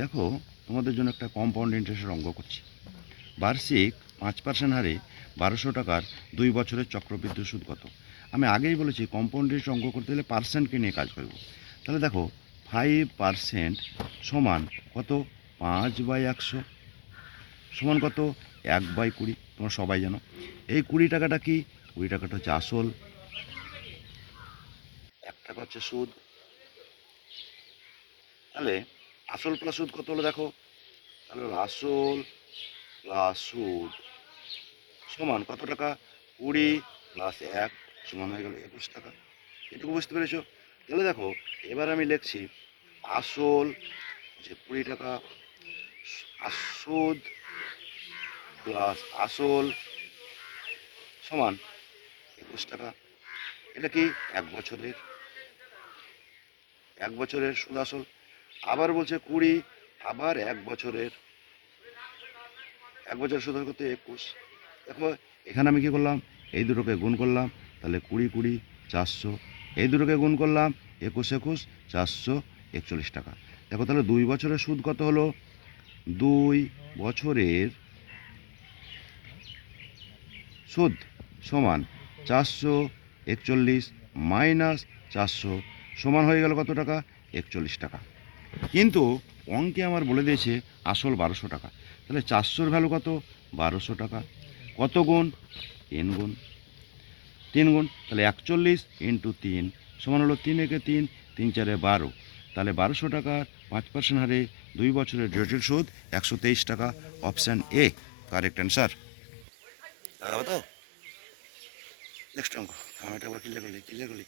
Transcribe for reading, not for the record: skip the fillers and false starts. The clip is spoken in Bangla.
দেখো, তোমাদের জন্য একটা কম্পাউন্ড ইন্টারেস্টের অঙ্ক করছি। বার্ষিক 5% হারে 1200 টাকার 2 বছরের চক্রবৃদ্ধি সুদ কত? আমি আগেই বলেছি কম্পাউন্ড ইন্টারেস্ট অঙ্ক করতে গেলে পার্সেন্টকে নিয়ে কাজ করব। তাহলে দেখো, 5% সমান কত? 5/100 সমান কত? 1/20। তোমরা সবাই জানো এই 20 টাকাটা কি? 20 টাকাটা হচ্ছে আসল, 1 টাকা হচ্ছে সুদ। তাহলে আসল প্লাস সুদ কত হলো দেখো? তাহলে আসল প্লাস সুদ সমান কত টাকা? 20 প্লাস 1 সমান হয়ে গেল 21 টাকা। এটুকু বুঝতে পেরেছো? তাহলে দেখো, এবার আমি লিখছি আসল যে 20 টাকা সুদ প্লাস আসল সমান 21 টাকা। এটা কি? 1 বছরের, 1 বছরের সুদ আসল। আবার বলছে 20, আবার 1 বছরের, 1 বছরের সুদ কত? 21। দেখো, এখানে আমি কি করলাম? এই দুটোকে গুণ করলাম, তাহলে 20 20 400। এই দুটোকে গুণ করলাম, 21 21 441 টাকা। দেখো, তাহলে 2 বছরের সুদ কত হলো? 2 বছরের সুদ সমান 441 মাইনাস 400 সমান হয়ে গেল কত টাকা? 41 টাকা। কিন্তু অঙ্কে আমার বলে দিয়েছে আসল 1200 টাকা। তাহলে 400-র ভ্যালু কত? 1200 টাকা। কত গুণ? 3 গুণ। 3 গুণ, তাহলে 41 ইন্টু 3 সমান হলো 3 একে 3, 3 4 12। তাহলে 1200 টাকার 5% হারে 2 বছরের জটিল সুদ 123 টাকা। Option A correct answer. দাদা তো নেক্সট অঙ্ক। আমি এটা আবার ক্লিয়ার করলি।